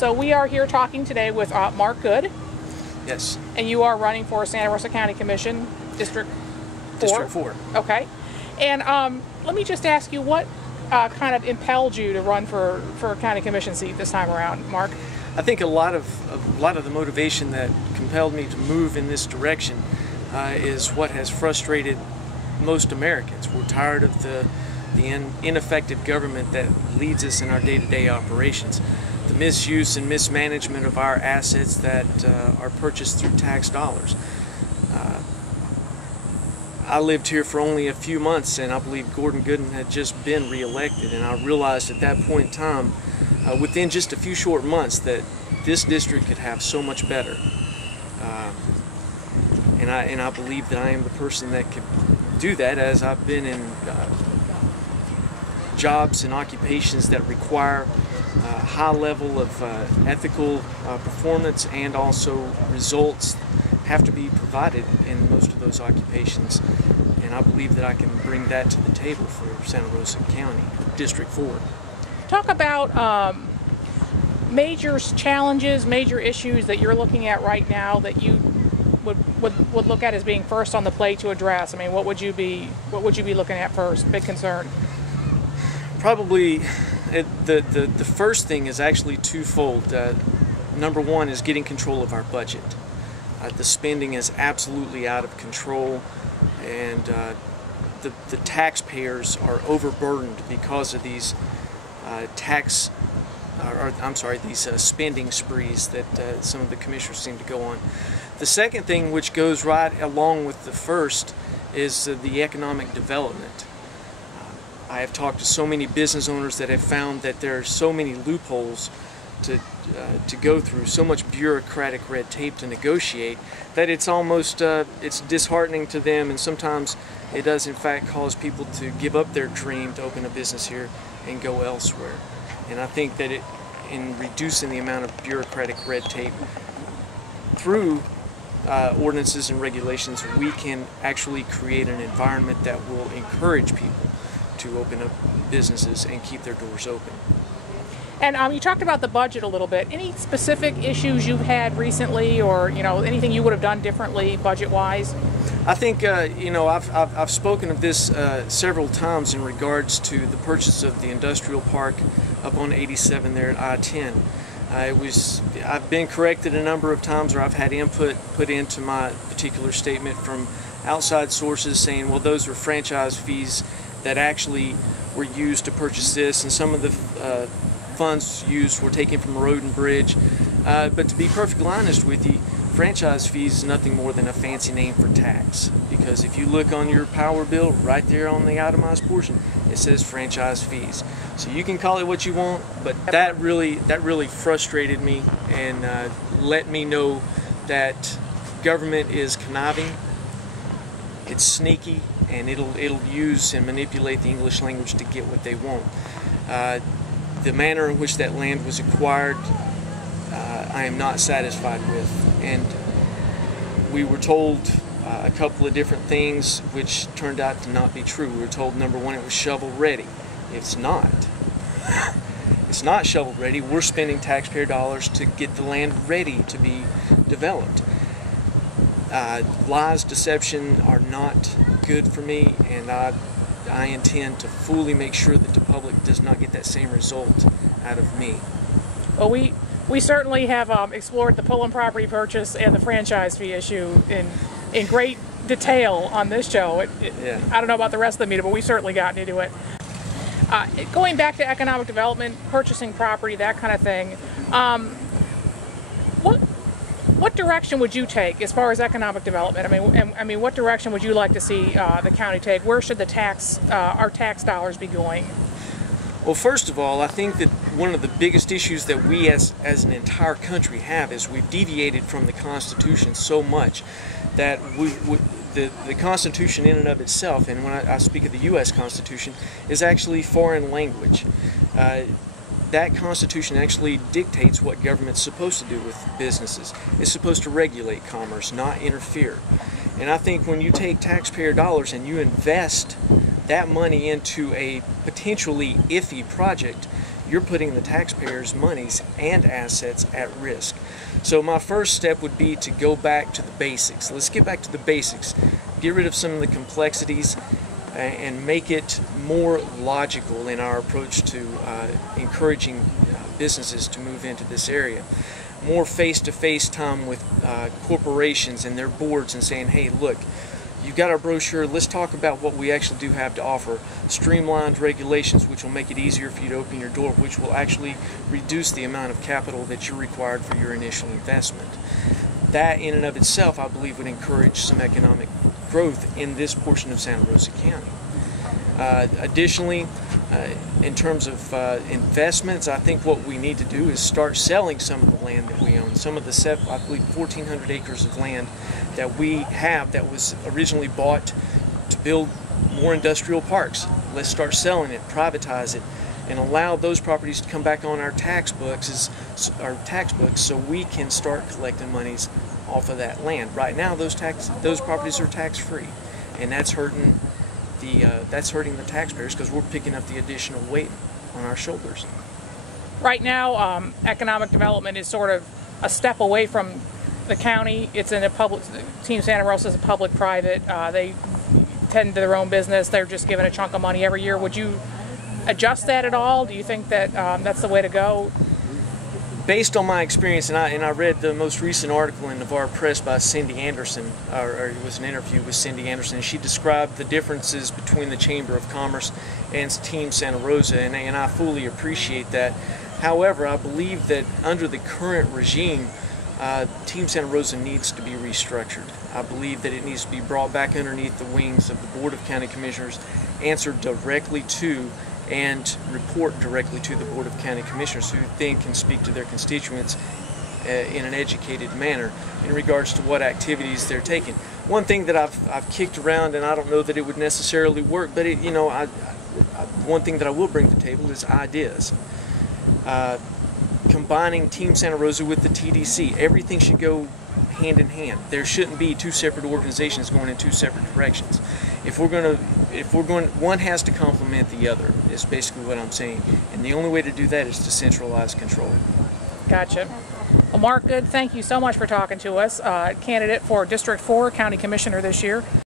So we are here talking today with Mark Goode. Yes. And you are running for Santa Rosa County Commission, District 4? District 4. Okay. And let me just ask you, what kind of impelled you to run for a county commission seat this time around, Mark? I think a lot of the motivation that compelled me to move in this direction is what has frustrated most Americans. We're tired of the ineffective government that leads us in our day-to-day operations. The misuse and mismanagement of our assets that are purchased through tax dollars. I lived here for only a few months, and I believe Gordon Gooden had just been re-elected, and I realized at that point in time, within just a few short months, that this district could have so much better. And I believe that I am the person that could do that, as I've been in jobs and occupations that require a high level of ethical performance, and also results have to be provided in most of those occupations. And I believe that I can bring that to the table for Santa Rosa County, District 4. Talk about major challenges, major issues that you're looking at right now that you would look at as being first on the plate to address. I mean, what would you be looking at first? Big concern. Probably the first thing is actually twofold. Number one is getting control of our budget. The spending is absolutely out of control, and the taxpayers are overburdened because of these these spending sprees that some of the commissioners seem to go on. The second thing, which goes right along with the first, is the economic development. I have talked to so many business owners that have found that there are so many loopholes to go through, so much bureaucratic red tape to negotiate, that it's almost it's disheartening to them, and sometimes it does in fact cause people to give up their dream to open a business here and go elsewhere. And I think that in reducing the amount of bureaucratic red tape through ordinances and regulations, we can actually create an environment that will encourage people to open up businesses and keep their doors open. And you talked about the budget a little bit. Any specific issues you've had recently, or anything you would have done differently budget-wise? I think I've spoken of this several times in regards to the purchase of the industrial park up on 87 there at I-10. I've been corrected a number of times, or I've had input put into my particular statement from outside sources saying, well, those were franchise fees that actually were used to purchase this, and some of the funds used were taken from road and bridge. But to be perfectly honest with you, franchise fees is nothing more than a fancy name for tax, because if you look on your power bill right there on the itemized portion, it says franchise fees. So you can call it what you want, but that really frustrated me and let me know that government is conniving, it's sneaky, and it'll use and manipulate the English language to get what they want. The manner in which that land was acquired, I am not satisfied with. And we were told a couple of different things which turned out to not be true. We were told, number one, it was shovel ready. It's not. It's not shovel ready. We're spending taxpayer dollars to get the land ready to be developed. Lies, deception are not good for me, and I intend to fully make sure that the public does not get that same result out of me. Well, we certainly have explored the Pullen property purchase and the franchise fee issue in great detail on this show. Yeah. I don't know about the rest of the meeting, but we've certainly gotten into it. Going back to economic development, purchasing property, that kind of thing, what direction would you take as far as economic development? I mean, what direction would you like to see the county take? Where should our tax dollars be going? Well, first of all, I think that one of the biggest issues that we as an entire country have is we've deviated from the Constitution so much that the Constitution in and of itself, and when I speak of the U.S. Constitution, is actually foreign language. That Constitution actually dictates what government's supposed to do with businesses. It's supposed to regulate commerce, not interfere. And I think when you take taxpayer dollars and you invest that money into a potentially iffy project, you're putting the taxpayers' monies and assets at risk. So my first step would be to go back to the basics. Let's get back to the basics. Get rid of some of the complexities and make it more logical in our approach to encouraging businesses to move into this area. More face-to-face time with corporations and their boards and saying, hey, look, you've got our brochure, let's talk about what we actually do have to offer. Streamlined regulations which will make it easier for you to open your door, which will actually reduce the amount of capital that you're required for your initial investment. That in and of itself, I believe, would encourage some economic growth in this portion of Santa Rosa County. Additionally, in terms of investments, I think what we need to do is start selling some of the land that we own. Some of the, I believe, 1,400 acres of land that we have that was originally bought to build more industrial parks. Let's start selling it, privatize it, and allow those properties to come back on our tax books, so we can start collecting monies off of that land. Right now, those properties are tax-free, and that's hurting the taxpayers because we're picking up the additional weight on our shoulders. Right now, economic development is sort of a step away from the county. It's in a public, Team Santa Rosa is a public-private. They tend to their own business. They're just given a chunk of money every year. Would you adjust that at all? Do you think that that's the way to go? Based on my experience, and I read the most recent article in Navarre Press by Cindy Anderson, or it was an interview with Cindy Anderson, and she described the differences between the Chamber of Commerce and Team Santa Rosa, and I fully appreciate that. However, I believe that under the current regime, Team Santa Rosa needs to be restructured. I believe that it needs to be brought back underneath the wings of the Board of County Commissioners, answered directly to and report directly to the Board of County Commissioners, who then can speak to their constituents in an educated manner in regards to what activities they're taking. One thing that I've kicked around, and I don't know that it would necessarily work, but one thing that I will bring to the table is ideas. Combining Team Santa Rosa with the TDC, everything should go hand in hand. There shouldn't be two separate organizations going in two separate directions. If we're going, one has to complement the other, is basically what I'm saying. And the only way to do that is to centralize control. Gotcha. Well, Mark Goode, thank you so much for talking to us. Candidate for District 4 County Commissioner this year.